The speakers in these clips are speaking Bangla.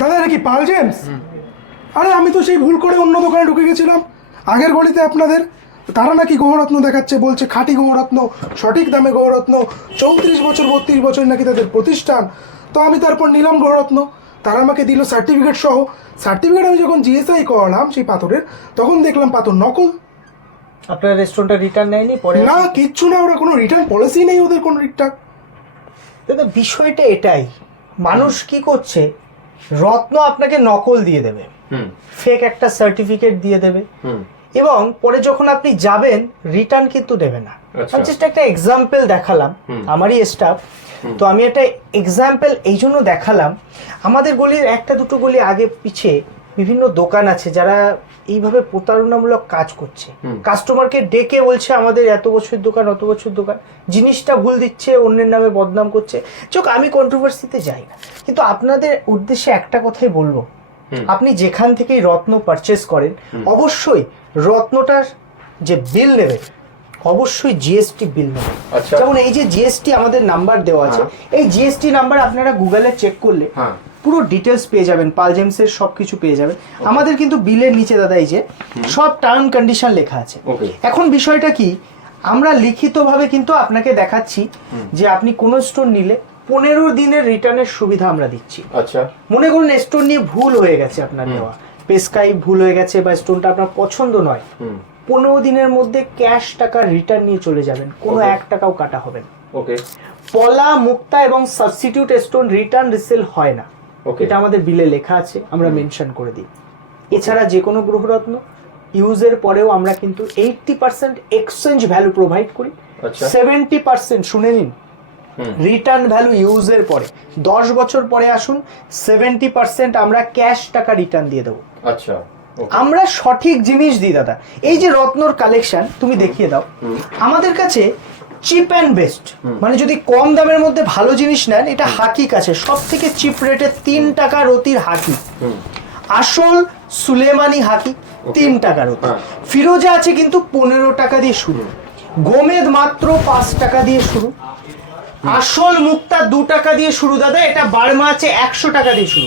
দাদা এটা কি পাল জেমস? আরে আমি তো সেই ভুল করে অন্য দোকানে ঢুকে গেছিলাম। আগের গলিতে আপনাদের। তারা নাকি গৌরত্ন দেখাচ্ছে বলছে খাঁটি গৌরত্ন সঠিক দামে গৌরত্ন চৌত্রিশ বছর বত্রিশ বছর নাকি তাদের প্রতিষ্ঠান। তো আমি তারপর নিলাম গৌরত্ন তারা আমাকে দিল সার্টিফিকেট সহ। সার্টিফিকেট আমি যখন জিএসআই করালাম সেই পাথরের তখন দেখলাম পাথর নকল। আপনার রেস্টুরেন্টটা রিটার্ন নেয়নি পরে না কিচ্ছু না ওরা কোনো রিটার্ন পলিসি নেই ওদের কোনো রিটার্ন দাদা বিষয়টা এটাই। মানুষ কি করছে? রত্ন আপনাকে নকল দিয়ে দেবে। ফেক একটা সার্টিফিকেট দিয়ে দেবে। এবং পরে যখন আপনি যাবেন রিটার্ন কিন্তু দেবে না। আচ্ছা। আমি জাস্ট একটা এক্সাম্পল দেখালাম আমারই স্টাফ তো আমি একটা এক্সাম্পল এই জন্য দেখালাম। আমাদের গলির একটা দুটো গলি আগে পিছে বিভিন্ন দোকান আছে যারা এইভাবে প্রতারণামূলক কাজ করছে। কাস্টমারকে ডেকে বলছে আমাদের এত বছর দোকান অত বছর দোকান। জিনিসটা ভুল দিচ্ছে অন্যের নামে বদনাম করছে। চোখ আমি কন্ট্রোভার্সিতে যাই না। কিন্তু আপনাদের উদ্দেশ্যে একটা কথাই বলব। আপনি যেখান থেকেই রত্ন পারচেস করেন অবশ্যই রত্নটার যে বিল নেবে অবশ্যই জিএসটি বিল নেবে। যেমন এই যে জিএসটি আমাদের নাম্বার দেওয়া আছে এই জিএসটি নাম্বার আপনারা গুগলে চেক করলে হ্যাঁ। পুরো ডিটেলস পেয়ে যাবেন পালজেমসের সব কিছু পেয়ে যাবেন। আমাদের কিন্তু বিলের নিচে দাদা এই যে সব টার্ম কন্ডিশন লেখা আছে। এখন বিষয়টা কি আমরা লিখিতভাবে কিন্তু আপনাকে দেখাচ্ছি যে আপনি কোন স্টোন নিলে পনেরো দিনের রিটার্নের সুবিধা আমরা দিচ্ছি। আচ্ছা। মনে করুন স্টোন নিয়ে ভুল হয়ে গেছে আপনার নেওয়া পেস্কাই ভুল হয়ে গেছে বা স্টোনটা আপনার পছন্দ নয়। পনেরো দিনের মধ্যে ক্যাশ টাকার রিটার্ন নিয়ে চলে যাবেন। কোনো এক টাকাও কাটা হবে না। ওকে পলা মুক্তা এবং সাবস্টিটিউট স্টোন রিটার্ন রিসেল হয় না। এটা আমাদের বিলে লেখা আছে আমরা মেনশন করে দিই। এছাড়া যে কোনো গ্রহরত্ন ইউজের পরেও আমরা কিন্তু eighty percent exchange value provide করি। আচ্ছা। সেভেন্টি পার্সেন্ট শুনে নিন। রিটার্ন ভ্যালু ইউজের পরে। দশ বছর পরে আসুন সেভেন্টি পার্সেন্ট আমরা ক্যাশ টাকা রিটার্ন দিয়ে দেবো। আচ্ছা আমরা সঠিক জিনিস দিই দাদা। এই যে রত্নর কালেকশন তুমি দেখিয়ে দাও। আমাদের কাছে চিপ অ্যান্ড বেস্ট মানে যদি কম দামের মধ্যে ভালো জিনিস নেন এটা হাকি কাছে। সব থেকে চিপ রেটে তিন টাকা রতির হাকি। আসল সুলেমানি হাকি তিন টাকা রতি। হ্যাঁ। ফিরোজা আছে কিন্তু পনেরো টাকা দিয়ে শুরু। গোমেদ মাত্র পাঁচ টাকা দিয়ে শুরু। আসল মুক্তা দু টাকা দিয়ে শুরু দাদা। এটা বার্মা আছে একশো টাকা দিয়ে শুরু।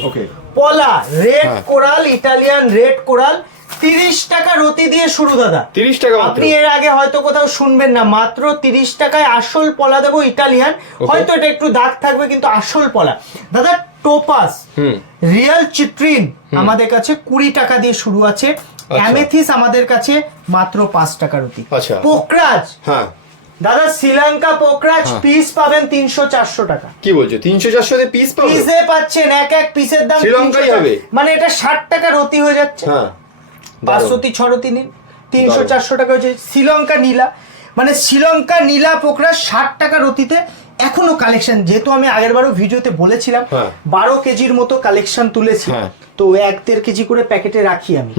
পলা রেড হ্যাঁ। Coral Italian red coral. তিরিশ টাকা রতি দিয়ে শুরু দাদা। তিরিশ টাকা আপনি এর আগে হয়তো কোথাও শুনবেন না মাত্র তিরিশ টাকায় আসল পলা দেবো ইটালিয়ান। হয়তো এটা একটু দাগ থাকবে কিন্তু আসল পলা। দাদা টোপাস রিয়েল চিট্রিন আমাদের কাছে কুড়ি টাকা দিয়ে শুরু আছে। অ্যামেথিস আমাদের কাছে মাত্র পাঁচ টাকা রতি। আচ্ছা। পোকরাজ। হ্যাঁ। দাদা শ্রীলঙ্কা পোকরাজ পিস পাবেন তিনশো চারশো টাকা। কি বলছো? তিনশো চারশো পিস পিসে পাচ্ছেন এক এক পিসের দাম শ্রীলঙ্কাই হবে? মানে এটা ষাট টাকা রতি হয়ে যাচ্ছে। হ্যাঁ। পাঁচশোটি ছরতি নিন তিনশো চারশো টাকা হচ্ছে শ্রীলঙ্কা নীলা মানে শ্রীলঙ্কা নীলা পোকরা ষাট টাকা রতিতে এখনও কালেকশন যেহেতু আমি আগের বারও ভিডিওতে বলেছিলাম হ্যাঁ। বারো কেজির মতো কালেকশন তুলেছি। হ্যাঁ। তো এক দেড় কেজি করে প্যাকেটে রাখি আমি।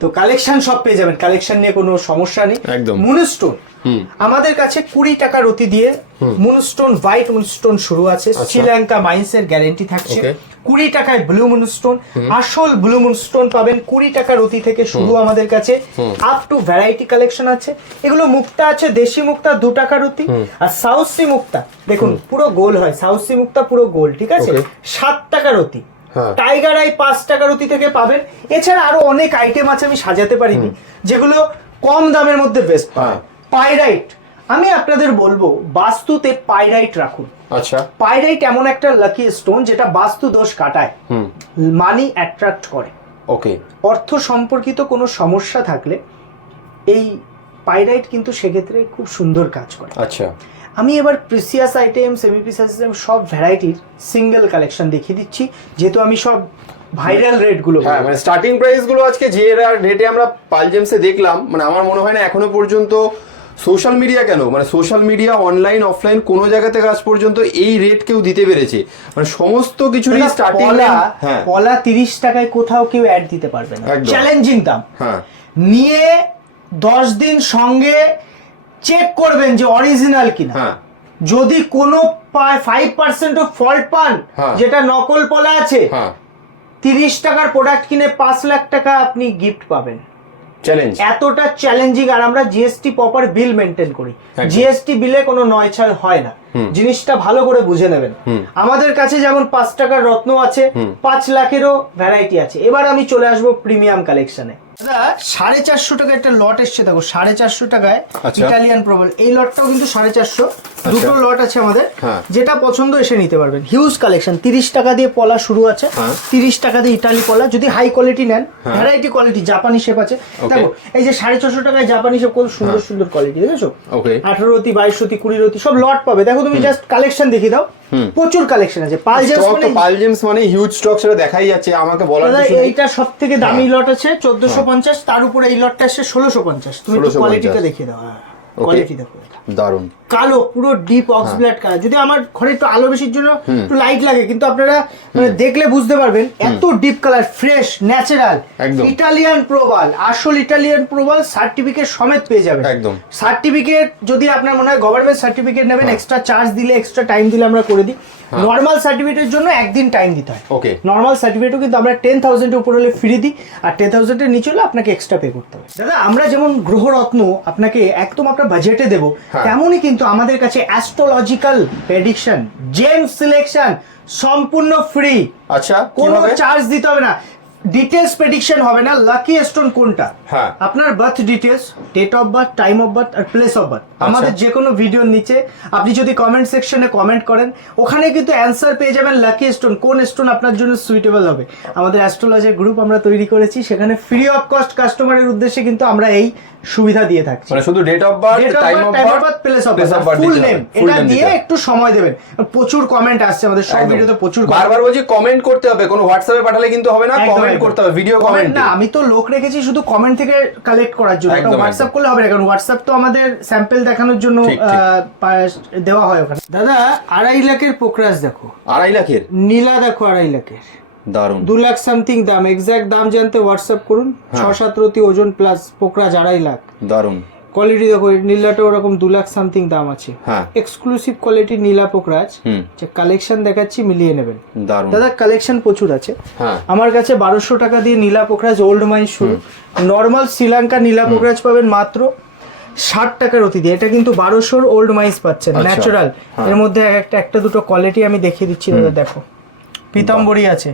তো কালেকশন সব পেয়ে যাবেন। কালেকশন নিয়ে কোনো সমস্যা নেই। মুনস্টোন আমাদের কাছে কুড়ি টাকা রতি দিয়ে মুনস্টোন হোয়াইট মুনস্টোন শুরু আছে। শ্রীলঙ্কা মাইন্স মাইন্সের গ্যারেন্টি থাকছে. কুড়ি টাকায় ব্লু মুনস্টোন আসল ব্লু মুনস্টোন পাবেন কুড়ি টাকার রতি থেকে শুরু আমাদের কাছে। আপ টু ভ্যারাইটি কালেকশন আছে। এগুলো মুক্তা আছে দেশি মুক্তা দু টাকার রতি। আর সাউথ সি মুক্তা দেখুন পুরো গোল হয়। সাউথ সি মুক্তা পুরো গোল ঠিক আছে? সাত টাকার হ্যাঁ। টাইগার আই পাঁচ টাকার রতি থেকে পাবেন। এছাড়া আরও অনেক আইটেম আছে আমি সাজাতে পারিনি যেগুলো কম দামের মধ্যে বেস্ট হ্যাঁ। পাইরাইট আমি আপনাদের বলব বাস্তুতে পাইরাইট রাখুন। আচ্ছা। পাইরাইট এমন একটা লাকি স্টোন যেটা বাস্তু দোষ কাটায় মানি অ্যাট্রাক্ট করে। ওকে অর্থ সম্পর্কিত কোনো সমস্যা থাকলে এই পাইরাইট কিন্তু সেক্ষেত্রে খুব সুন্দর কাজ করে। আচ্ছা। আমি এবার precious item semi precious item সব ভ্যারাইটির সিঙ্গেল কালেকশন দেখিয়ে দিচ্ছি। যেহেতু আমি সব ভাইরাল রেটগুলো হ্যাঁ মানে স্টার্টিং প্রাইসগুলো আজকে যে রেটে আমরা পালজেমসে দেখলাম মানে আমার মনে হয় না এখনও পর্যন্ত সোশ্যাল মিডিয়া কেন? মানে সোশ্যাল মিডিয়া অনলাইন অফলাইন কোনো জায়গা থেকে আজ পর্যন্ত এই রেট কেউ দিতে পেরেছে। মানে সমস্ত কিছুরই স্টার্টিং পলা হ্যাঁ। পলা তিরিশ টাকায় কোথাও কেউ অ্যাড দিতে পারবে না। চ্যালেঞ্জিং দাম। হ্যাঁ। নিয়ে দশ দিন সঙ্গে চেক করবেন যে অরিজিনাল কিনা। হ্যাঁ। যদি কোনো ফাইভ পার্সেন্ট ফল্ট পান হ্যাঁ। যেটা নকল পলা আছে হ্যাঁ। তিরিশ টাকার প্রোডাক্ট কিনে পাঁচ লাখ টাকা আপনি গিফট পাবেন। চ্যালেঞ্জ এতটা চ্যালেঞ্জিং আর আমরা জিএসটি প্রপার বিল মেনটেন করি। জিএসটি বিলে কোনো নয় ছয় হয় না। জিনিসটা ভালো করে বুঝে নেবেন। আমাদের কাছে যেমন পাঁচ টাকার রত্ন আছে পাঁচ লাখেরও ভ্যারাইটি আছে। এবার আমি চলে আসব প্রিমিয়াম কালেকশনে সাড়ে চারশো টাকা একটা লট এসছে দেখো সাড়ে চারশো টাকায় আচ্ছা। ইটালিয়ান প্রবল এই লটটাও কিন্তু সাড়ে চারশো। দুটো লট আছে আমাদের। হ্যাঁ। যেটা পছন্দ এসে নিতে পারবেন। হিউজ কালেকশন তিরিশ টাকা দিয়ে পলা শুরু আছে। হ্যাঁ। তিরিশ টাকা দিয়ে ইটালি পলা। যদি হাই কোয়ালিটি নেন ভ্যারাইটি কোয়ালিটি জাপানি শেপ আছে। দেখো এই যে সাড়ে ছশো টাকায় জাপানি শেপ কত সুন্দর সুন্দর কোয়ালিটি দেখেছ? আঠারো রতি বাইশ রতি কুড়ি রতি সব লট পাবে। দেখো তুমি জাস্ট কালেকশন দেখিয়ে দাও। প্রচুর কালেকশন আছে। পাল জেমস মানে পাল জেমস মানে হিউজ স্টক সেটা দেখাই যাচ্ছে আমাকে বলা দাদা। এইটা সব থেকে দামি হ্যাঁ। লট আছে চোদ্দশো পঞ্চাশ তার উপরে এই লটটা আছে ষোলোশো পঞ্চাশ। তুমি একটু 1650 কোয়ালিটিটা দেখিয়ে দাও হ্যাঁ কোয়ালিটি দেখো এটা। কালো পুরো ডিপ হ্যাঁ। অক্স ব্ল্যাড কালার যদি আমার ঘরে একটু আলো বেশির জন্য একটু লাইট লাগে কিন্তু আপনারা মানে দেখলে বুঝতে পারবেন এত deep colour fresh natural Italian প্রবাল আসল ইটালিয়ান প্রবাল সার্টিফিকেট সমেত পেয়ে যাবেন। একদম। সার্টিফিকেট যদি আপনার মনে হয় গভর্নমেন্ট সার্টিফিকেট নেবেন এক্সট্রা চার্জ দিলে এক্সট্রা টাইম দিলে আমরা করে দিই। নর্মাল সার্টিফিকেটের জন্য একদিন টাইম দিতে হয়। ওকে নর্মাল সার্টিফিকেটও কিন্তু আমরা টেন থাউজেন্ডের উপর হলে ফ্রি দিই আর টেন থাউজেন্ডের নিচে হলে আপনাকে এক্সট্রা পে করতে হবে। দাদা আমরা যেমন গ্রহরত্ন আপনাকে একদম আপনার বাজেটে দেব হ্যাঁ। তেমনই কিন্তু আমাদের কাছে অ্যাস্ট্রোলজিক্যাল প্রেডিকশন জেম সিলেকশন সম্পূর্ণ ফ্রি আচ্ছা কোনো চার্জ দিতে হবে না। ডিটেলস প্রেডিকশন হবে না লাকি স্টোন কোনটা? হ্যাঁ। আপনার birth details date of birth time of birth R place of birth. আমাদের যে কোনো ভিডিওর নিচে আপনি যদি কমেন্ট সেকশনে কমেন্ট করেন ওখানে কিন্তু অ্যান্সার পেয়ে যাবেন লাকি স্টোন কোন স্টোন আপনার জন্য সুইটেবল হবে। আমাদের অ্যাস্ট্রোলজার গ্রুপ আমরা তৈরি করেছি সেখানে ফ্রি অফ কস্ট কাস্টমারের উদ্দেশ্যে কিন্তু আমরা এই সুবিধা দিয়ে থাকছি। মানে শুধু date of birth time of birth place of birth full name, এটা দিয়ে একটু সময় দেবেন। প্রচুর কমেন্ট আসছে আমাদের সব ভিডিওতে প্রচুর বারবার বলছি কমেন্ট করতে হবে কোনো হোয়াটসঅ্যাপে পাঠালে কিন্তু হবে না একদম, কমেন্ট করতে হবে ভিডিও কমেন্ট না আমি তো লোক রেখেছি শুধু কমেন্ট থেকে কালেক্ট করার জন্য। হোয়াটসঅ্যাপ করলে হবে না কারণ হোয়াটসঅ্যাপ তো আমাদের স্যাম্পল দেখানোর জন্য দেওয়া হয় ওখানে। দাদা আড়াই লাখের পোকরাজ দেখো। আড়াই লাখের? নীলা দেখো আড়াই লাখের। দারুণ দু লাখ সামথিং দাম এক্সাক্ট দাম জানতে হোয়াটসঅ্যাপ করুন। ছ সাত রতি ওজন প্লাস পোকরাজ আড়াই লাখ। দারুণ কোয়ালিটি দেখো নীলাটা ওরকম দু লাখ সামথিং দাম আছে। হ্যাঁ। এক্সক্লুসিভ কোয়ালিটি নীলা পোকরাজ যে কালেকশন দেখাচ্ছি মিলিয়ে নেবেন। দাদা কালেকশন প্রচুর আছে। হ্যাঁ। আমার কাছে বারোশো টাকা দিয়ে নীলা পোখরাজ ওল্ড মাইন শুরু নর্মাল শ্রীলঙ্কা নীলা পোখরাজ পাবেন মাত্র ষাট টাকার অতি দিয়ে। এটা কিন্তু বারোশোর ওল্ড মাইন্স পাচ্ছেন আচ্ছা। ন্যাচারাল এর মধ্যে একটা একটা দুটো কোয়ালিটি আমি দেখিয়ে দিচ্ছি দাদা দেখো। পিতাম্বরী আছে।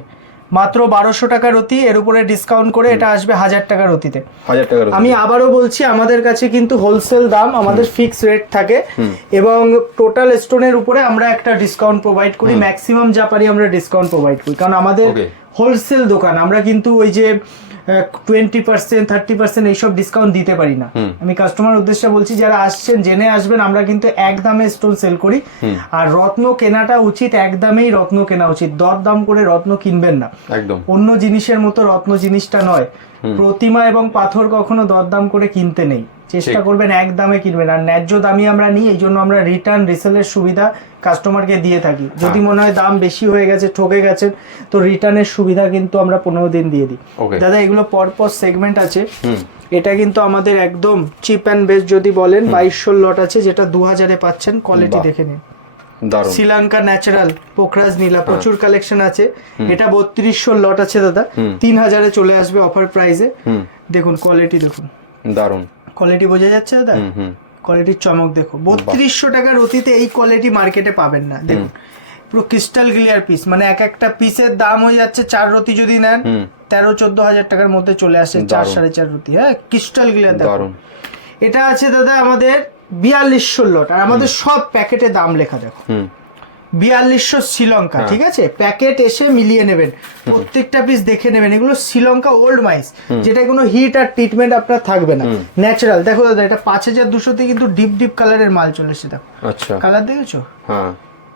মাত্র বারোশো টাকার অতি এর উপরে ডিসকাউন্ট করে এটা আসবে হাজার টাকার অতিতে হাজার টাকার আমি আবারও বলছি আমাদের কাছে কিন্তু হোলসেল দাম আমাদের ফিক্স রেট থাকে এবং টোটাল স্টোনের উপরে আমরা একটা ডিসকাউন্ট প্রোভাইড করি ম্যাক্সিমাম যা পারি আমরা ডিসকাউন্ট প্রোভাইড করি। কারণ আমাদের হোলসেল দোকান আমরা কিন্তু ওই যে টোয়েন্টি পার্সেন্ট থার্টি পার্সেন্ট এইসব ডিসকাউন্ট দিতে পারি না। আমি কাস্টমার উদ্দেশ্যে বলছি যারা আসছেন জেনে আসবেন আমরা কিন্তু এক দামে স্টোন সেল করি। আর রত্ন কেনাটা উচিত এক দামেই রত্ন কেনা উচিত। দর দাম করে রত্ন কিনবেন না। একদম। অন্য জিনিসের মতো রত্ন জিনিসটা নয়। প্রতিমা এবং পাথর কখনো দরদাম করে কিনতে নেই। চেষ্টা করবেন এক দামে কিনবেন। আর ন্যায্য দামই আমরা নিই এই জন্য আমরা রিটার্ন রিসেলের সুবিধা কাস্টমারকে দিয়ে থাকি। হ্যাঁ। যদি মনে হয় দাম বেশি হয়ে গেছে ঠকে গেছে তো রিটার্নের সুবিধা কিন্তু আমরা পনেরো দিন দিয়ে দিই। দাদা এগুলো পরপর সেগমেন্ট আছে। এটা কিন্তু আমাদের একদম চিপ অ্যান্ড বেস্ট যদি বলেন বাইশশো লট আছে যেটা দু হাজারে পাচ্ছেন কোয়ালিটি দেখে নিন। শ্রীলঙ্কা ন্যাচারাল পোখরাজ নীলা প্রচুর কালেকশন আছে। এটা বত্রিশশো লট আছে দাদা। তিন হাজারে চলে আসবে অফার প্রাইসে দেখুন কোয়ালিটি দেখুন। দারুণ কোয়ালিটি বোঝা যাচ্ছে দাদা? কোয়ালিটির চমক দেখো। বত্রিশশো টাকার অতীতে এই কোয়ালিটি মার্কেটে পাবেন না। দেখুন পুরো ক্রিস্টাল ক্লিয়ার পিস মানে এক একটা পিসের দাম হয়ে যাচ্ছে চার রতি যদি নেন তেরো চোদ্দ হাজার টাকার মধ্যে চলে আসে চার সাড়ে চার রতি। হ্যাঁ ক্রিস্টাল ক্লিয়ার দেখো। এটা আছে দাদা আমাদের বিয়াল্লিশশো লট আর আমাদের সব প্যাকেটে দাম লেখা দেখো। বিয়াল্লিশশো শ্রীলঙ্কা ঠিক আছে? প্যাকেট এসে মিলিয়ে নেবেন। প্রত্যেকটা পিস দেখে নেবেন। এগুলো শ্রীলঙ্কা ওল্ড মাইস যেটা কোনো হিট আর ট্রিটমেন্ট আপনার থাকবে না। ন্যাচারাল দেখো দাদা এটা পাঁচ হাজার দুশোতে কিন্তু ডিপ ডিপ কালারের মাল চলে এসে দেখো। আচ্ছা। কালার দেখেছ? হ্যাঁ।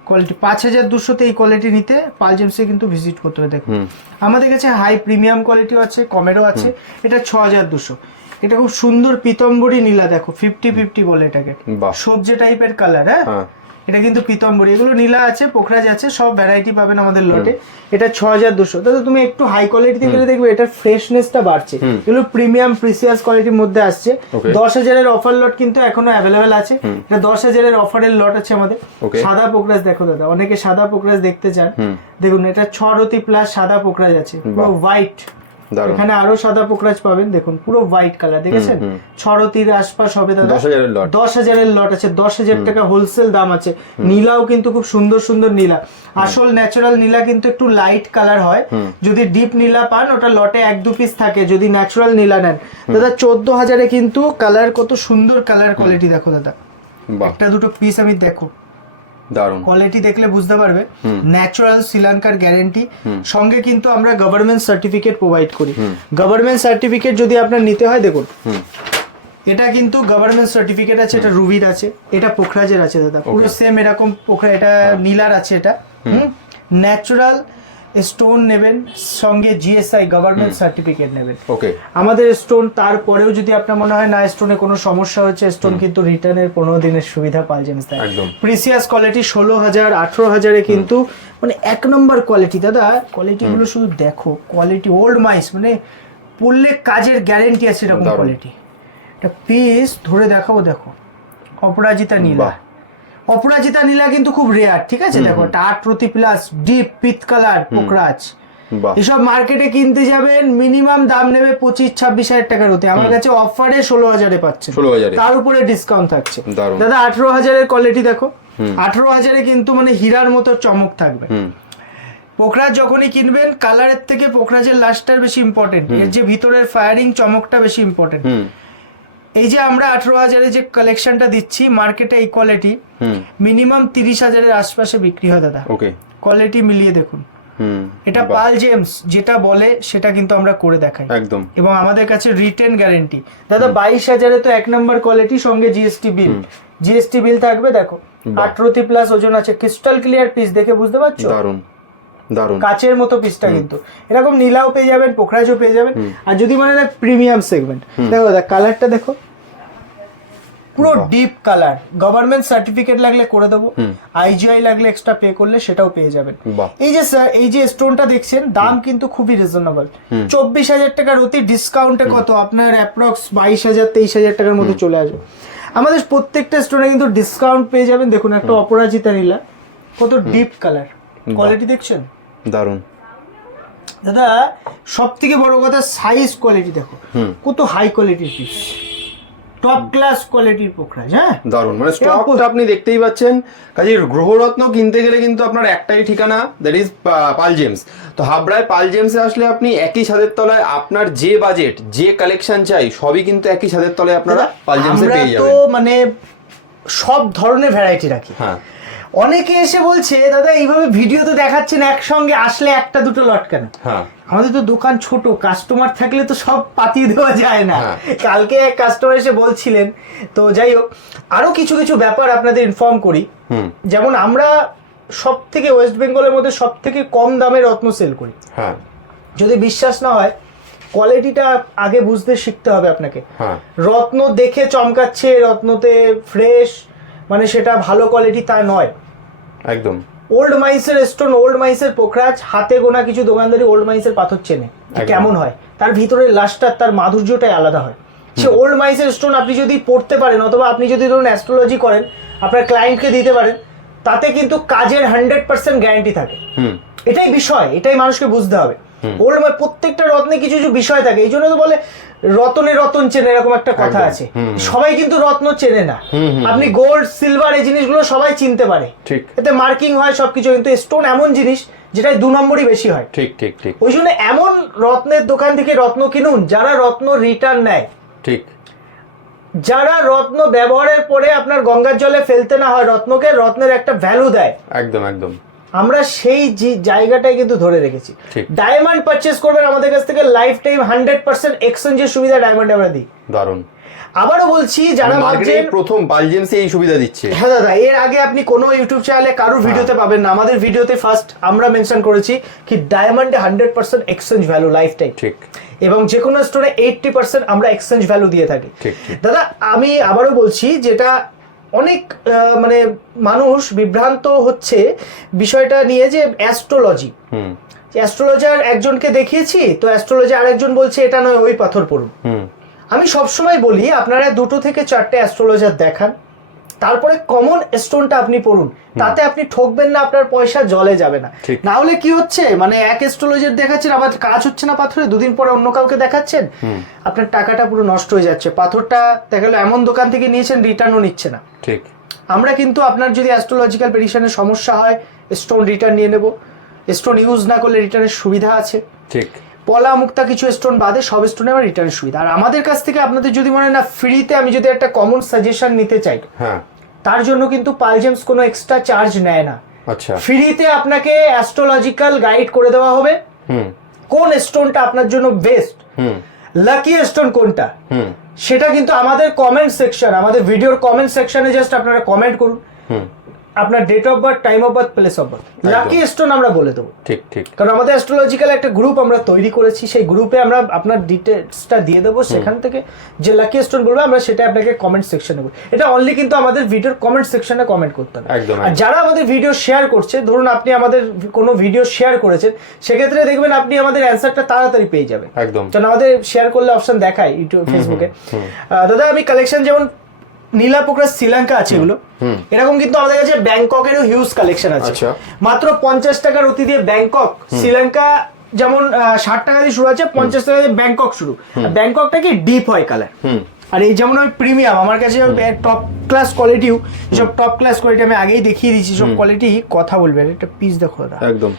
কোয়ালিটি পাঁচ হাজার দুশোতে এই কোয়ালিটি নিতে পাল জেমসে কিন্তু ভিজিট করতে হবে দেখো। আমাদের কাছে হাই প্রিমিয়াম কোয়ালিটিও আছে কমেরও আছে। এটা ছ হাজার দুশো। এটা খুব সুন্দর পিতম্বরী নীলা দেখো ফিফটি ফিফটি বলে এটাকে। সবজি টাইপের কালার হ্যাঁ? হ্যাঁ। এটা কিন্তু পিতম্বরী এগুলো নীলা আছে পোখরাজ আছে সব ভ্যারাইটি পাবেন আমাদের লটে এটা ছ হাজার দুশো দাদা তুমি একটু হাই কোয়ালিটিতে গেলে দেখবে এটার ফ্রেশনেসটা বাড়ছে। এগুলো প্রিমিয়াম প্রিসিয়াস কোয়ালিটির মধ্যে আসছে। দশ হাজারের অফার লট কিন্তু এখনও অ্যাভেলেবেল আছে। এটা দশ হাজারের অফারের লট আছে আমাদের। সাদা পোকরাজ দেখো দাদা অনেকে সাদা পোকরাজ দেখতে চান। দেখুন এটা ছ রতি প্লাস সাদা পোখরাজ আছে। হোয়াইট। এখানে আরও সাদা পোকরাজ পাবেন দেখুন পুরো হোয়াইট কালার দেখেছেন? ছড়তির আশপাশ হবে দাদা। দশ হাজারের লট দশ হাজারের লট আছে দশ হাজার টাকা হোলসেল দাম আছে। নীলাও কিন্তু খুব সুন্দর সুন্দর নীলা। আসল ন্যাচারাল নীলা কিন্তু একটু লাইট কালার হয়। যদি ডিপ নীলা পান ওটা লটে এক দু পিস থাকে যদি ন্যাচারাল নীলা নেন। দাদা চোদ্দ হাজারে কিন্তু কালার কত সুন্দর কালার কোয়ালিটি দেখো দাদা। একটা দুটো পিস আমি দেখো। দারুণ। কোয়ালিটি দেখলে বুঝতে পারবে। ন্যাচুরাল শ্রীলঙ্কার গ্যারেন্টি সঙ্গে কিন্তু আমরা গভর্নমেন্ট সার্টিফিকেট প্রোভাইড করি। গভর্নমেন্ট সার্টিফিকেট যদি আপনার নিতে হয় দেখুন। হুম। এটা কিন্তু গভর্নমেন্ট সার্টিফিকেট আছে এটা রুবির আছে এটা পোখরাজের আছে দাদা। পুরো সেম এরকম পোখরা এটা নীলার আছে এটা। ন্যাচারাল স্টোন নেবেন সঙ্গে জিএসআই গভর্নমেন্ট সার্টিফিকেট নেবেন। ওকে আমাদের স্টোন তারপরেও যদি আপনার মনে হয় না স্টোনে কোনো সমস্যা হচ্ছে স্টোন কিন্তু রিটার্নের পনেরো দিনের সুবিধা পাল জিনিস দেয় প্রিসিয়াস কোয়ালিটি ষোলো হাজার আঠেরো হাজারে কিন্তু মানে এক নম্বর কোয়ালিটি দাদা কোয়ালিটিগুলো শুধু দেখো কোয়ালিটি ওল্ড মাইস মানে পড়লে কাজের গ্যারেন্টি আছে এরকম কোয়ালিটি একটা পিস ধরে দেখাবো দেখো। অপরাজিতা নীলা। অপরাজিতা নীলা কিন্তু খুব রেয়ার ঠিক আছে? দেখো টাট প্রতি প্লাস ডিপ পিত কালার পোকরাজ। এসব মার্কেটে কিনতে যাবেন মিনিমাম দাম নেবে পঁচিশ ছাব্বিশ হাজার টাকার হতে আমার কাছে অফারে ষোলো হাজারে পাচ্ছে তার উপরে ডিসকাউন্ট থাকছে। দাদা আঠেরো হাজারের কোয়ালিটি দেখো। আঠেরো হাজারে কিন্তু মানে হীরার মতো চমক থাকবে। পোখরাজ যখনই কিনবেন কালারের থেকে পোখরাজের লাস্টটার বেশি ইম্পর্টেন্ট এর যে ভিতরের ফায়ারিং চমকটা বেশি ইম্পর্টেন্ট এই যে আমরা আঠেরো হাজারে যে কালেকশনটা দিচ্ছি মার্কেটে এই কোয়ালিটি মিনিমাম তিরিশ হাজারের আশপাশে বিক্রি হয় দাদা। ওকে কোয়ালিটি মিলিয়ে দেখুন। এটা পাল জেমস যেটা বলে সেটা কিন্তু আমরা করে দেখাই। একদম। এবং আমাদের কাছে রিটেন গ্যারেন্টি দাদা বাইশ হাজারে তো এক নম্বর কোয়ালিটি সঙ্গে জিএসটি বিল জিএসটি বিল থাকবে দেখো বাহ। আঠারোটি প্লাস ওজন আছে। ক্রিস্টাল ক্লিয়ার পিস দেখে বুঝতে পারছ? দারুণ। দারুণ। কাচের মতো পিসটা কিন্তু। এরকম নীলাও পেয়ে যাবেন পোখরাজও পেয়ে যাবেন। আর যদি মানে না প্রিমিয়াম সেগমেন্ট দেখো দাদা কালারটা দেখো। পুরো ডিপ কালার গভর্নমেন্ট সার্টিফিকেট লাগলে করে দেবো। আইজিআই লাগলে এক্সট্রা পে করলে সেটাও পেয়ে যাবেন। এই যে স্যার এই যে স্টোনটা দেখছেন দাম কিন্তু খুবই রিজনেবল চব্বিশ হাজার টাকার অতি ডিসকাউন্টে কত? আপনার অ্যাপ্রক্স বাইশ হাজার তেইশ হাজার টাকার মধ্যে চলে আসবে আমাদের প্রত্যেকটা স্টোনে কিন্তু ডিসকাউন্ট পেয়ে যাবেন। দেখুন একটা অপরাজিতা নীলা। কত ডিপ কালার কোয়ালিটি দেখছেন? দারুণ। দাদা সব থেকে বড় কথা সাইজ কোয়ালিটি দেখো। কত হাই কোয়ালিটির পিস টপ ক্লাস কোয়ালিটির পোখরাজ হ্যাঁ? দারুণ। মানে স্টকটা আপনি দেখতেই পাচ্ছেন। কাজে গ্রহরত্ন কিনতে গেলে কিন্তু আপনার একটাই ঠিকানা দ্যাট ইজ পাল জেমস তো হাবড়ায় পাল জেমসে আসলে আপনি একই ছাদের তলায় আপনার যে বাজেট যে কালেকশন চাই সবই কিন্তু একই ছাদের তলায় আপনারা পাল জেমসে পেয়ে তো মানে সব ধরনের ভ্যারাইটি রাখি। হ্যাঁ। অনেকে এসে বলছে দাদা এইভাবে ভিডিও তো দেখাচ্ছেন একসঙ্গে আসলে একটা দুটো লট কেন হ্যাঁ। আমাদের তো দোকান ছোট কাস্টমার থাকলে তো সব পাতিয়ে দেওয়া যায় না। হ্যাঁ। কালকে এক কাস্টমার এসে বলছিলেন তো যাই হোক আরও কিছু কিছু ব্যাপার আপনাদের ইনফর্ম করি। যেমন আমরা সব থেকে ওয়েস্ট বেঙ্গলের মধ্যে সব থেকে কম দামে রত্ন সেল করি। হ্যাঁ। যদি বিশ্বাস না হয় কোয়ালিটিটা আগে বুঝতে শিখতে হবে আপনাকে। রত্ন দেখে চমকাচ্ছে রত্নতে ফ্রেশ মানে সেটা ভালো কোয়ালিটি তা নয়। একদম। ওল্ড মাইসের স্টোন ওল্ড মাইসের পোখরাজ হাতে গোনা কিছু দোকানদারি ওল্ড মাইসের পাথর চেনে। কেমন হয়? তার ভিতরে লাস্টার তার মাধুর্যটাই আলাদা হয়। সে ওল্ড মাইসের স্টোন আপনি যদি পড়তে পারেন অথবা আপনি যদি ধরুন অ্যাস্ট্রোলজি করেন আপনার ক্লায়েন্টকে দিতে পারেন তাতে কিন্তু কাজের হান্ড্রেড পার্সেন্ট গ্যারান্টি থাকে। হুম। এটাই বিষয় এটাই মানুষকে বুঝতে হবে। ওল্ড প্রত্যেকটা রত্নে কিছু কিছু বিষয় থাকে। এই জন্য তো বলে রতনে রতন চেনে এরকম একটা কথা আছে। সবাই কিন্তু রত্ন চেনে না। আপনি গোল্ড সিলভার এই জিনিসগুলো সবাই চিনতে পারে। ঠিক। এতে মার্কিং হয় সবকিছু। কিন্তু স্টোন এমন জিনিস যেটাই দু নম্বরই বেশি হয়। ঠিক ঠিক ঠিক। ওই জন্য এমন রত্নের দোকান থেকে রত্ন কিনুন যারা রত্ন রিটার্ন নেয়। ঠিক। যারা রত্ন ব্যবহারের পরে আপনার গঙ্গার জলে ফেলতে না হয় রত্নকে রত্নের একটা ভ্যালু দেয়। একদম একদম। আমরা সেই যে- জায়গাটাই কিন্তু ধরে রেখেছি। ডায়মন্ড পারচেস করবেন আমাদের কাছ থেকে লাইফ টাইম হান্ড্রেড পার্সেন্ট এক্সচেঞ্জের সুবিধা ডায়মন্ড আমরা দিই। দারুণ। আবারও বলছি যারা মার্কেটে ভাবছেন প্রথম পাল জেমসে এই সুবিধা দিচ্ছে। হ্যাঁ দাদা এর আগে আপনি কোনো ইউটিউব চ্যানেলে কারোর ভিডিওতে পাবেন না। আমাদের ভিডিওতে ফার্স্ট আমরা মেনশন করেছি কি ডায়মন্ডে hundred percent exchange value lifetime ঠিক। এবং যে কোনো স্টোরে এইটটি পার্সেন্ট আমরা এক্সচেঞ্জ ভ্যালু দিয়ে থাকি। দাদা আমি আবারও বলছি যেটা অনেক আহ, মানে মানুষ বিভ্রান্ত হচ্ছে বিষয়টা নিয়ে যে অ্যাস্ট্রোলজি হুম। অ্যাস্ট্রোলজার একজনকে দেখিয়েছি তো অ্যাস্ট্রোলজার আরেকজন বলছে এটা নয় ওই পাথর পড়ুন। আমি সবসময় বলি আপনারা দুটো থেকে চারটে অ্যাস্ট্রোলজার দেখান। তারপরে কমন স্টোনটা আপনি পড়ুন। তাতে আপনি ঠকবেন না আপনার পয়সা জলে যাবে না। না হলে কি হচ্ছে? মানে এক এস্ট্রোলজার দেখাচ্ছেন আবার কাজ হচ্ছে না পাথরে দুদিন পরে অন্য কাউকে দেখাচ্ছেন আপনার টাকাটা পুরো নষ্ট হয়ে যাচ্ছে। পাথরটা দেখা গেলো এমন দোকান থেকে নিয়েছেন রিটার্নও নিচ্ছে না। ঠিক। আমরা কিন্তু আপনার যদি অ্যাস্ট্রোলজিক্যাল পেডিশনের সমস্যা হয় স্টোন রিটার্ন নিয়ে নেব। স্টোন ইউজ না করলে রিটার্নের সুবিধা আছে। ঠিক। পলা মুক্তা কিছু স্টোন বাদে সব স্টোনে আমার রিটার্নের সুবিধা। আর আমাদের কাছ থেকে আপনাদের যদি মনে হয় না ফ্রিতে আমি যদি একটা কমন সাজেশন নিতে চাই হ্যাঁ। তার জন্য কিন্তু পালজেমস কোনো এক্সট্রা চার্জ নেয় না। আচ্ছা। ফ্রিতে আপনাকে অ্যাস্ট্রোলজিক্যাল গাইড করে দেওয়া হবে। হুম। কোন স্টোনটা আপনার জন্য বেস্ট হুম। লাকি স্টোন কোনটা? হুম। সেটা কিন্তু আমাদের কমেন্ট সেকশন আমাদের ভিডিওর কমেন্ট সেকশনে জাস্ট আপনারা কমেন্ট করুন। হুম। আপনার date of birth time of birth place of birth lucky stone আমরা বলে দেবো। ঠিক ঠিক। কারণ আমাদের অ্যাস্ট্রোলজিক্যাল একটা গ্রুপ আমরা তৈরি করেছি সেই গ্রুপে আমরা আপনার ডিটেলসটা দিয়ে দেবো সেখান থেকে। যে লাকি স্টোন বলবে আমরা সেটা আপনাকে কমেন্ট সেকশনে বলব এটা অনলি কিন্তু আমাদের ভিডিওর কমেন্ট সেকশনে কমেন্ট করতে হবে। আর যারা আমাদের ভিডিও শেয়ার করছে ধরুন আপনি আমাদের কোনো ভিডিও শেয়ার করেছেন সেক্ষেত্রে দেখবেন আপনি আমাদের অ্যান্সারটা তাড়াতাড়ি পেয়ে যাবেন। একদম। কারণ আমাদের শেয়ার করলে অপশন দেখায় ইউটিউব ফেসবুকে দাদা আমি কালেকশন যেমন নীলা পোকরা শ্রীলঙ্কা আছে এগুলো। এরকম কিন্তু আমাদের কাছে ব্যাংককেরও হিউজ কালেকশন আছে। আচ্ছা। মাত্র পঞ্চাশ টাকার অতি দিয়ে ব্যাংকক শ্রীলঙ্কা যেমন ষাট টাকা দিয়ে শুরু আছে পঞ্চাশ টাকা দিয়ে ব্যাংকক শুরু। ব্যাংককটা কি ডিপ হয় কালার আর এই যেমন ওই প্রিমিয়াম আমার কাছে টপ ক্লাস কোয়ালিটিও সব টপ ক্লাস কোয়ালিটি আমি আগেই দেখিয়ে দিয়েছি সব কোয়ালিটি কথা বলবে একটা পিস দেখো একদম।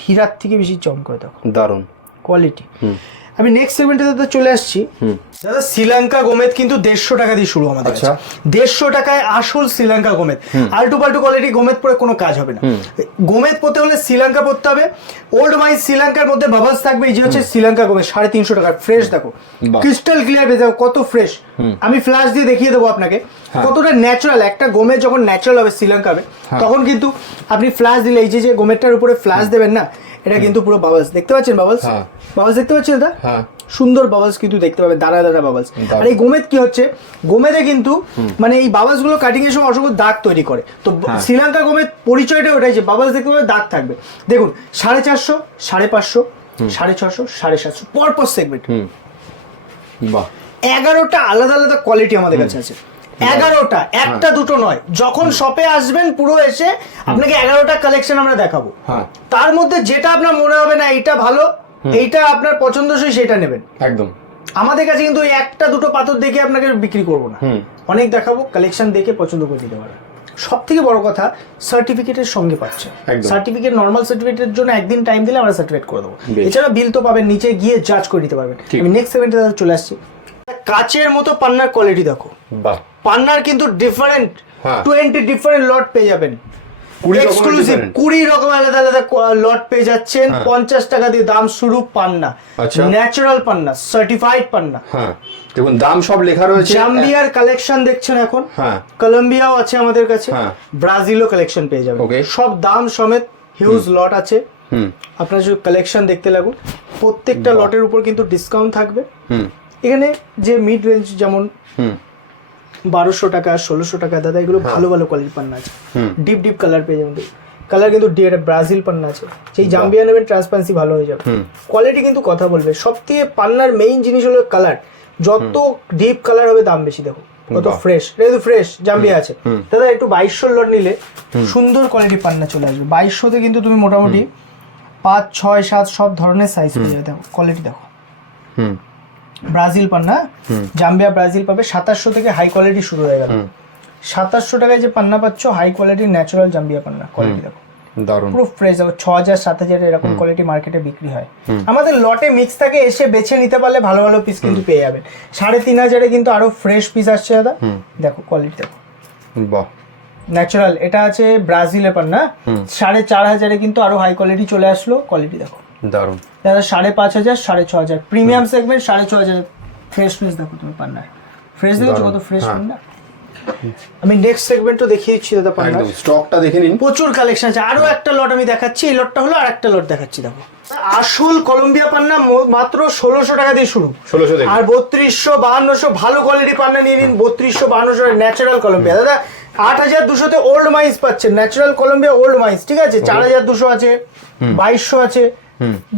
হীরার থেকে বেশি চমকে দেখো। দারুণ। কোয়ালিটি আমি নেক্সট সেগমেন্টে দাদা চলে আসছি। দাদা শ্রীলঙ্কা গোমেদ কিন্তু দেড়শো টাকা দিয়ে শুরু আমাদের আচ্ছা। দেড়শো টাকায় আসল শ্রীলঙ্কা গোমেদ। আল্টু পাল্টু কোয়ালিটি গোমেদ পরে কোনো কাজ হবে না। গোমেদ পড়তে হলে শ্রীলঙ্কা পড়তে হবে। ওল্ড মাইন শ্রীলঙ্কার মধ্যে বাবলস থাকবে এই যে হচ্ছে শ্রীলঙ্কা গোমেদ সাড়ে তিনশো টাকার ফ্রেশ দেখো। ক্রিস্টাল ক্লিয়ার পেয়ে যাব কত ফ্রেশ আমি ফ্ল্যাশ দিয়ে দেখিয়ে দেবো আপনাকে। হ্যাঁ। কতটা ন্যাচারাল একটা গোমেদ যখন ন্যাচারাল হবে শ্রীলঙ্কা হবে তখন কিন্তু আপনি ফ্ল্যাশ দিলে এই যে যে গোমেদটার উপরে ফ্ল্যাশ দেবেন না এটা কিন্তু পুরো বাবলস দেখতে পাচ্ছেন বাবলস হ্যাঁ। বাবলস দেখতে পাচ্ছেন দাদা? হ্যাঁ। সুন্দর বাবলস কিন্তু দেখতে পাবেন দানা দানা বাবলস আর এই গোমেদ কি হচ্ছে? গোমেদে কিন্তু মানে এই বাবলসগুলো কাটিং এর সময় অসংখ্য দাগ তৈরি করে। তো হ্যাঁ। শ্রীলঙ্কা গোমেদ পরিচয়টা ওটাই যে বাবলস দেখতে পাবে দাগ থাকবে। দেখুন সাড়ে চারশো সাড়ে পাঁচশো সাড়ে ছশো সাড়ে সাতশো পরপর সেগমেন্ট বাহ। এগারোটা আলাদা আলাদা কোয়ালিটি আমাদের কাছে আছে। এগারোটা একটা দুটো নয়। যখন শপে আসবেন পুরো এসে আপনাকে এগারোটা কালেকশন আমরা দেখাবো। হ্যাঁ। তার মধ্যে যেটা আপনার মনে হবে না এইটা ভালো এইটা আপনার পছন্দসই সেটা নেবেন। একদম। আমাদের কাছে কিন্তু একটা দুটো পাথর দেখে আপনাকে বিক্রি করব না। অনেক দেখাবো কালেকশন দেখে পছন্দ করে দিতে পারবেন সব থেকে বড় কথা সার্টিফিকেটের সঙ্গে পাচ্ছে। সার্টিফিকেট নর্মাল সার্টিফিকেটের জন্য একদিন টাইম দিলে আমরা সার্টিফিকেট করে দেবো। এছাড়া বিল তো পাবেন নিচে গিয়ে জাজ করে দিতে পারবেন। আমি নেক্সট সেভেন্টে চলে আসছি। কাচের মতো পান্নার কোয়ালিটি দেখো। বাহ। পান্নার কিন্তু ডিফারেন্ট হ্যাঁ। টোয়েন্টি ডিফারেন্ট লট পেয়ে যাবেন। এক্সক্লুসিভ কুড়ি রকম আলাদা আলাদা লট পেয়ে যাচ্ছেন। পঞ্চাশ টাকা দিয়ে দাম শুরু পান্না। আচ্ছা। ন্যাচারাল পান্না সার্টিফাইড পান্না। হ্যাঁ। দেখুন দাম সব লেখা রয়েছে। জাম্বিয়ার কালেকশন দেখছেন এখন। হ্যাঁ। কলম্বিয়াও আছে আমাদের কাছে। হ্যাঁ। ব্রাজিলও কালেকশন পেয়ে যাবেন। সব দাম সমেত হিউজ লট আছে। আপনার যদি কালেকশন দেখতে লাগুন প্রত্যেকটা লটের উপর কিন্তু ডিসকাউন্ট থাকবে। এখানে যে মিড রেঞ্জ যেমন বারোশো টাকা ষোলোশো টাকা। দাদা এগুলো ভালো ভালো কোয়ালিটির পান্না আছে। ডিপ ডিপ কালার পেয়ে যাবেন। কালার কিন্তু ব্রাজিল পান্না আছে। সেই জাম্বিয়া নেবেন ট্রান্সপারেন্সি ভালো হয়ে যাবে। কোয়ালিটি কিন্তু কথা বলবে। সব থেকে পান্নার মেইন জিনিস হলো কালার যত ডিপ কালার হবে দাম বেশি দেখো। কত ফ্রেশ কিন্তু ফ্রেশ জাম্বিয়া আছে। দাদা একটু বাইশশো লট নিলে সুন্দর কোয়ালিটি পান্না চলে আসবে। বাইশশোতে কিন্তু তুমি মোটামুটি পাঁচ ছয় সাত সব ধরনের সাইজ পেয়ে যাবে। দেখো কোয়ালিটি দেখো। হুম। ব্রাজিল পান্না জাম্বিয়া ব্রাজিল পাবে। সাতাশশো থেকে হাই কোয়ালিটি শুরু হয়ে গেল। সাতাশশো টাকায় যে পান্না পাচ্ছ হাই কোয়ালিটির ন্যাচারাল জাম্বিয়া পান্না কোয়ালিটি দেখো। দারুণ। পুরো ফ্রেশ দেখো ছ হাজার সাত হাজার এরকম কোয়ালিটি মার্কেটে বিক্রি হয়। আমাদের লটে মিক্স থাকে এসে বেছে নিতে পারলে ভালো ভালো পিস কিন্তু পেয়ে যাবেন। সাড়ে তিন হাজারে কিন্তু আরও ফ্রেশ পিস আসছে দাদা। দেখো কোয়ালিটি দেখো। বাহ। ন্যাচারাল এটা আছে ব্রাজিলের পান্না। সাড়ে চার হাজারে কিন্তু আরও হাই কোয়ালিটি চলে আসলো কোয়ালিটি দেখো। দারুণ। দাদা সাড়ে পাঁচ হাজার সাড়ে ছ হাজার। প্রিমিয়াম সেগমেন্ট সাড়ে ছ হাজার। ফ্রেশনেস দেখো তুমি পান্নার ফ্রেশ দেখেছ কত ফ্রেশ হ্যাঁ। পান্না আমি নেক্সট সেগমেন্টও দেখিয়ে দিচ্ছি দাদা একদম স্টকটা দেখে নিন। প্রচুর কালেকশন আছে। আরও একটা লট আমি দেখাচ্ছি। এই লটটা হলো আর একটা লট দেখাচ্ছি দেখো। আসল কলম্বিয়া পান্না মাত্র ষোলোশো টাকা দিয়ে শুরু। ষোলোশো আর বত্রিশশো বাহান্নশো ভালো কোয়ালিটি পান্না নিয়ে নিন। বত্রিশশো বাহান্নশো ন্যাচারাল কলম্বিয়া দাদা আট হাজার দুশোতে ওল্ড মাইন্স পাচ্ছেন। ন্যাচারাল কলম্বিয়া ওল্ড মাইন্স ঠিক আছে? চার হাজার দুশো আছে বাইশশো আছে।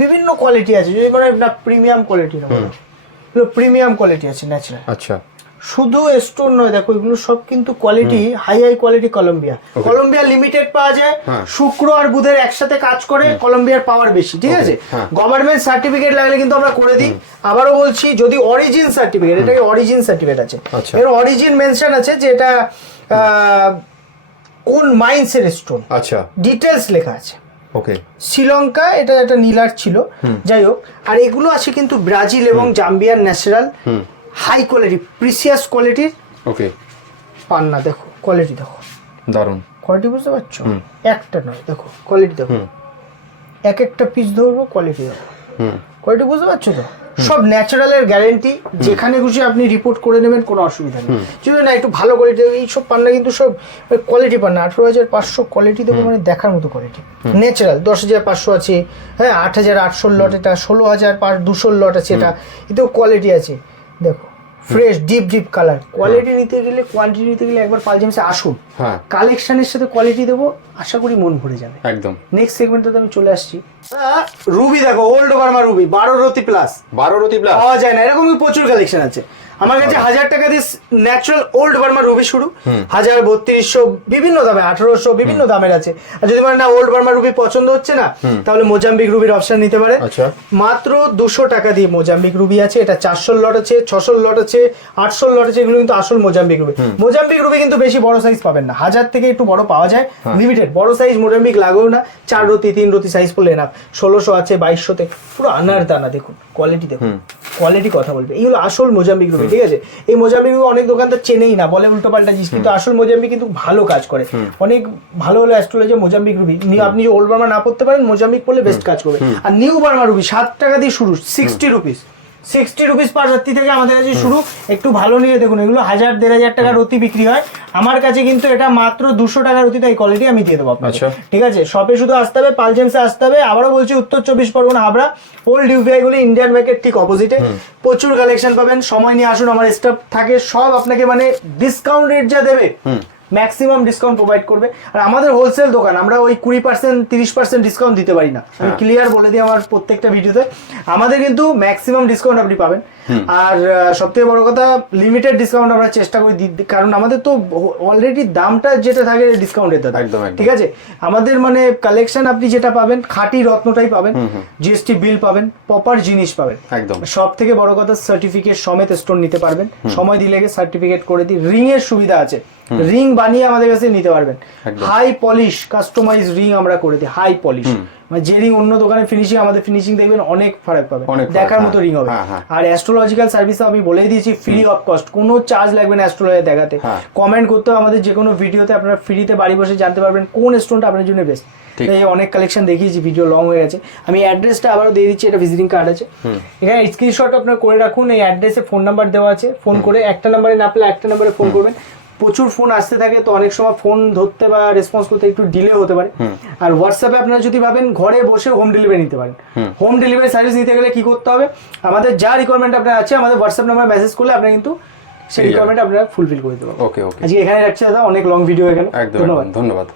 বিভিন্ন কোয়ালিটি আছে। যদি কোনো না প্রিমিয়াম কোয়ালিটি নেব প্রিমিয়াম কোয়ালিটি আছে ন্যাচারাল আচ্ছা। শুধু স্টোন নয় দেখো এগুলো সব কিন্তু quality high high quality Colombia Colombia limited পাওয়া যায়। হ্যাঁ। শুক্র আর বুধের একসাথে কাজ করে কলম্বিয়ার পাওয়ার বেশি ঠিক আছে? হ্যাঁ। গভর্নমেন্ট সার্টিফিকেট লাগলে কিন্তু আমরা করে দিই। আবারও বলছি যদি অরিজিন সার্টিফিকেট এটাকে অরিজিন সার্টিফিকেট আছে। আচ্ছা। এর অরিজিন মেনশন আছে যে এটা কোন মাইন্সের স্টোন আচ্ছা। ডিটেলস লেখা আছে। ওকে শ্রীলঙ্কা এটা একটা নীলার ছিল। যাই হোক আর এগুলো আছে কিন্তু ব্রাজিল এবং জাম্বিয়ার ন্যাচারাল হাই কোয়ালিটি প্রিসিয়াস কোয়ালিটির। ওকে পান্না দেখো কোয়ালিটি দেখো। দারুণ কোয়ালিটি বুঝতে পারছ? একটা নয় দেখো কোয়ালিটি দেখো। এক একটা পিস ধরবো কোয়ালিটি দেখো। হুম। কোয়ালিটি বুঝতে পারছ তো? সব ন্যাচারালের গ্যারেন্টি যেখানে খুশি আপনি রিপোর্ট করে নেবেন কোনো অসুবিধা নেই। যদি না একটু ভালো কোয়ালিটি এই সব পান্না কিন্তু সব কোয়ালিটি পান্না আঠেরো হাজার পাঁচশো কোয়ালিটি দেবো মানে দেখার মতো কোয়ালিটি ন্যাচারাল দশ হাজার পাঁচশো আছে হ্যাঁ আট হাজার আটশোর লট এটা ষোলো হাজার পাঁচ দুশোর লট আছে এটা এতেও কোয়ালিটি আছে। দেখো fresh deep deep colour quality নিতে গেলে কোয়ান্টিটি নিতে গেলে একবার পাল জেমসে আসুন। হ্যাঁ। কালেকশনের সাথে কোয়ালিটি দেবো আশা করি মন ভরে যাবে। একদম। নেক্সট সেগমেন্টে আমি চলে আসছি। রুবি দেখো ওল্ড বার্মা রুবি বারো রতি প্লাস বারো রতি প্লাস পাওয়া যায় না এরকমই প্রচুর কালেকশন আছে। আমার কাছে হাজার টাকা দিয়ে ন্যাচারাল ওল্ড বার্মা রুবি শুরু। হাজার বত্রিশশো বিভিন্ন দামে আঠারোশো বিভিন্ন দামের আছে। আর যদি বলেন না ওল্ড বার্মা রুবি পছন্দ হচ্ছে না তাহলে মোজাম্বিক রুবির অপশন নিতে পারে। আচ্ছা। মাত্র দুশো টাকা দিয়ে মোজাম্বিক রুবি আছে। এটা চারশো লট আছে ছশো লট আছে আটশো লট আছে এগুলো কিন্তু আসল মোজাম্বিক রুবি মোজাম্বিক রুবি কিন্তু বেশি বড় সাইজ পাবেন না। হাজার থেকে একটু বড় পাওয়া যায়। লিমিটেড বড় সাইজ মোজাম্বিক লাগেও না। চার রতি তিন রতি সাইজ পড়লে না ষোলোশো আছে বাইশশোতে। পুরো আনার দানা দেখুন। কোয়ালিটি দেখুন। কোয়ালিটি কথা বলবে। এইগুলো আসল মোজাম্বিক রুবি ঠিক আছে? এই মোজাম্বিক অনেক দোকানদার চেনেই না বলে উল্টো পাল্টা জিনিস কিন্তু আসল মোজাম্বিক কিন্তু ভালো কাজ করে। অনেক ভালো হলো অ্যাস্ট্রোলজি মোজাম্বিক রুবি। আপনি যে ওল্ড বার্মা না পড়তে পারেন মোজাম্বিক পড়লে বেস্ট কাজ করবে। আর নিউ বার্মা রুবি সাত টাকা দিয়ে শুরু sixty rupees sixty rupees per রাত্রি থেকে আমাদের কাছে শুরু। একটু ভালো নিয়ে দেখুন এগুলো হাজার দেড় হাজার টাকার রতি বিক্রি হয়। আমার কাছে কিন্তু এটা মাত্র দুশো টাকার রতিতে তাই কোয়ালিটি আমি দিয়ে দেবো আপনাকে। আচ্ছা। ঠিক আছে? শপে শুধু আসতে হবে পালজেমসে আসতে হবে। আবারও বলছি উত্তর চব্বিশ পরগনা হাবড়া। ওল্ড ইউপিআই গুলি ইন্ডিয়ান ব্যাংকের ঠিক অপোজিটে প্রচুর কালেকশন পাবেন। সময় নিয়ে আসুন আমার স্টাফ থাকে সব আপনাকে মানে ডিসকাউন্ট রেট যা দেবে। ম্যাক্সিমাম ডিসকাউন্ট প্রোভাইড করবে। আর আমাদের হোলসেল দোকান আমরা ওই কুড়ি পার্সেন্ট তিরিশ পার্সেন্ট ডিসকাউন্ট দিতে পারি না। আমি ক্লিয়ার বলে দিই আমার প্রত্যেকটা ভিডিওতে আমাদের কিন্তু ম্যাক্সিমাম ডিসকাউন্ট আপনি পাবেন। আর সব থেকে বড় কথা লিমিটেড ডিসকাউন্ট আমরা চেষ্টা করি দিতে কারণ আমাদের তো অলরেডি দামটা যেটা থাকে ডিসকাউন্টের একদম, একদম। ঠিক আছে? আমাদের মানে কালেকশন আপনি যেটা পাবেন খাঁটি রত্নটাই পাবেন। জিএসটি বিল পাবেন প্রপার জিনিস পাবেন। একদম। সব থেকে বড় কথা সার্টিফিকেট সমেত স্টোন নিতে পারবেন। সময় দিলে সার্টিফিকেট করে দিই। রিং এর সুবিধা আছে। রিং বানিয়ে আমাদের কাছে নিতে পারবেন। হাই পলিশ কাস্টমাইজ রিং আমরা করে দিই হাই পলিশ। মানে যে রিং অন্য দোকানে ফিনিশিং আমাদের ফিনিশিং দেখবেন অনেক ফারাক ফারাক, দেখার হ্যাঁ, মতো রিং হবে। হ্যাঁ, হ্যাঁ। আর অ্যাস্ট্রোলজিক্যাল সার্ভিস আমি বলেই দিয়েছি ফ্রি অফ কস্ট কোনো চার্জ লাগবে না অ্যাস্ট্রোলজি দেখাতে। কমেন্ট করতে আমাদের যে কোনো ভিডিওতে আপনারা ফ্রিতে বাড়ি বসে জানতে পারবেন কোন স্টোনটা আপনার জন্য বেস্ট। এই অনেক কালেকশন দেখিয়েছি ভিডিও লং হয়ে গেছে। আমি অ্যাড্রেসটা আবারও দিয়ে দিচ্ছি এটা ভিজিটিং কার্ড আছে। এখানে স্ক্রিনশট আপনার করে রাখুন এই অ্যাড্রেসে ফোন নাম্বার দেওয়া আছে ফোন করে একটা নাম্বারে না পেলে একটা নাম্বারে ফোন করবেন। প্রচুর ফোন আসতে থাকে তো অনেক সময় ফোন ধরতে বা রেসপন্স করতে একটু ডিলে হতে পারে। আর হোয়াটসঅ্যাপে আপনারা যদি ভাবেন ঘরে বসে হোম ডেলিভারি নিতে পারেন। হোম। ডেলিভারি সার্ভিস নিতে গেলে কি করতে হবে? আমাদের যা রিকোয়ারমেন্ট আপনার আছে আমাদের হোয়াটসঅ্যাপ নাম্বার মেসেজ করলে আপনারা কিন্তু সেই রিকোয়ারমেন্ট আপনারা ফুলফিল করে দেবেন ওকে ওকে আজকে এখানে রাখছি দাদা অনেক লং ভিডিও এখানে। একদম। ধন্যবাদ। ধন্যবাদ।